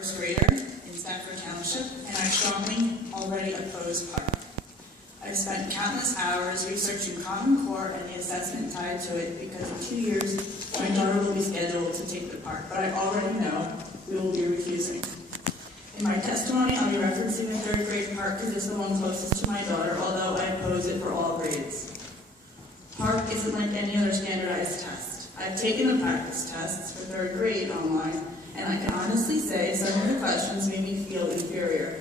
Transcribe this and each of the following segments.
first grader in Stafford Township, and I strongly already oppose PARCC. I've spent countless hours researching Common Core and the assessment tied to it because in 2 years my daughter will be scheduled to take the PARCC, but I already know we will be refusing. In my testimony, I'll be referencing the third grade PARCC because it's the one closest to my daughter, although I oppose it for all grades. PARCC isn't like any other standardized test. I've taken the practice tests for third grade online, and I can honestly say some of the questions made me feel inferior.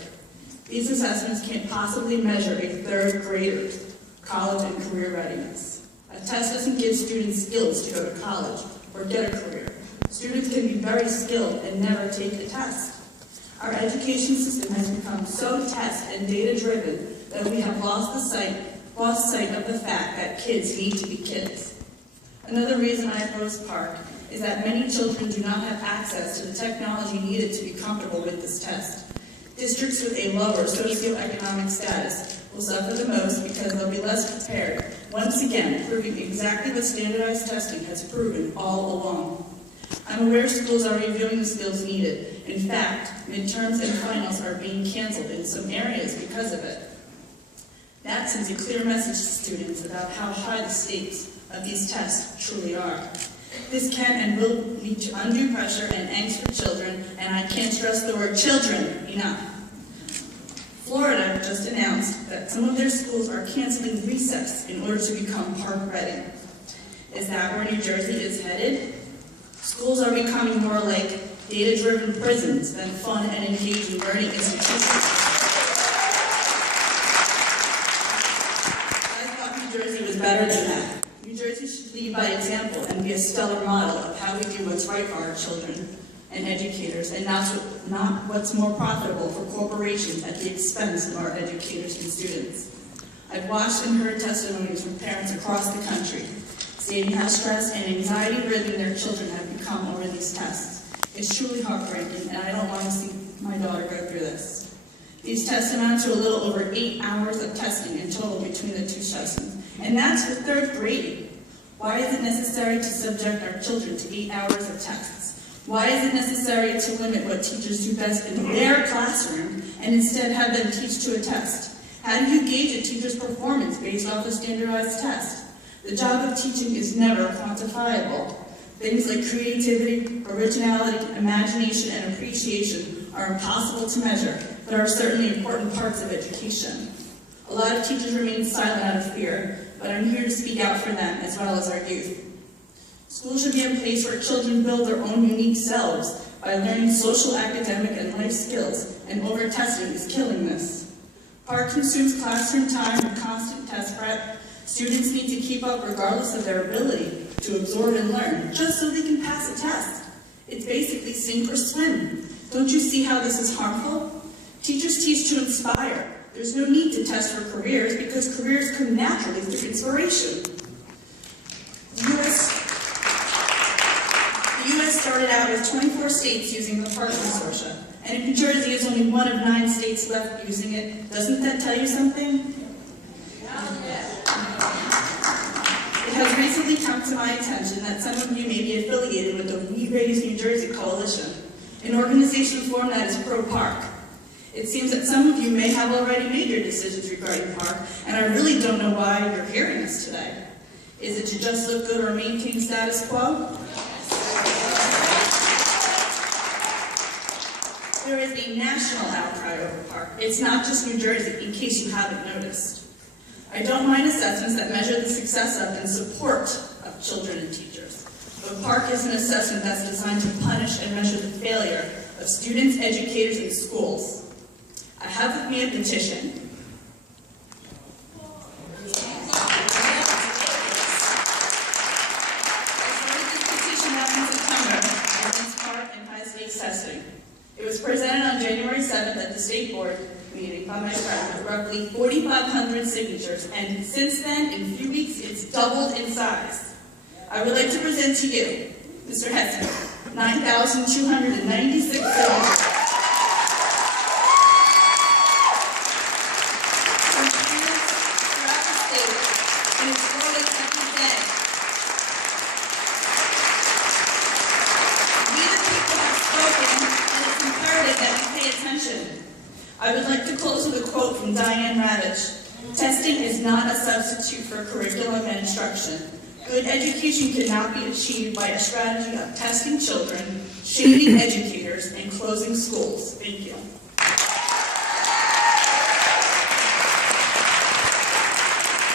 These assessments can't possibly measure a third grader's college and career readiness. A test doesn't give students skills to go to college or get a career. Students can be very skilled and never take the test. Our education system has become so test and data-driven that we have lost sight of the fact that kids need to be kids. Another reason I oppose PARCC is that many children do not have access to the technology needed to be comfortable with this test. Districts with a lower socioeconomic status will suffer the most because they'll be less prepared, once again proving exactly what standardized testing has proven all along. I'm aware schools are reviewing the skills needed. In fact, midterms and finals are being canceled in some areas because of it. That sends a clear message to students about how high the stakes of these tests truly are. This can and will lead to undue pressure and angst for children, and I can't stress the word children enough. Florida just announced that some of their schools are canceling recess in order to become PARCC ready. Is that where New Jersey is headed? Schools are becoming more like data-driven prisons than fun and engaging learning institutions. I thought New Jersey was better than that. New Jersey should lead by example and be a stellar model of how we do what's right for our children and educators, and not what's more profitable for corporations at the expense of our educators and students. I've watched and heard testimonies from parents across the country stating how stress and anxiety-ridden their children have become over these tests. It's truly heartbreaking, and I don't want to see my daughter go through this. These tests amount to a little over 8 hours of testing in total between the two sessions, and that's for third grade. Why is it necessary to subject our children to 8 hours of tests? Why is it necessary to limit what teachers do best in their classroom and instead have them teach to a test? How do you gauge a teacher's performance based off a standardized test? The job of teaching is never quantifiable. Things like creativity, originality, imagination, and appreciation are impossible to measure, but are certainly important parts of education. A lot of teachers remain silent out of fear, but I'm here to speak out for them as well as our youth. Schools should be a place where children build their own unique selves by learning social, academic, and life skills, and over-testing is killing this. PARCC consumes classroom time and constant test prep. Students need to keep up regardless of their ability to absorb and learn, just so they can pass a test. It's basically sink or swim. Don't you see how this is harmful? Teachers teach to inspire. There's no need to test for careers because careers come naturally through inspiration. The U.S. started out with 24 states using the PARCC consortium, and if New Jersey is only one of 9 states left using it, doesn't that tell you something? It has recently come to my attention that some of you may be affiliated with the We Raise New Jersey Coalition, an organization formed that is pro-PARCC. It seems that some of you may have already made your decisions regarding PARCC, and I really don't know why you're hearing us today. Is it to just look good or maintain status quo? There is a national outcry over PARCC. It's not just New Jersey, in case you haven't noticed. I don't mind assessments that measure the success of and support of children and teachers, but PARCC is an assessment that's designed to punish and measure the failure of students, educators, and schools. I have with me a petition. I started this petition back in September against PARCC and high-stakes testing. It was presented on January 7th at the state board meeting by my friend with roughly 4,500 signatures, and since then, in a few weeks, it's doubled in size. I would like to present to you, Mr. Hespe, 9,296 signatures. From parents throughout the state, and it's growing every day. We the people have spoken, and it's imperative I would like to close with a quote from Diane Ravitch. Testing is not a substitute for curriculum and instruction. Good education cannot be achieved by a strategy of testing children, shading educators, and closing schools. Thank you.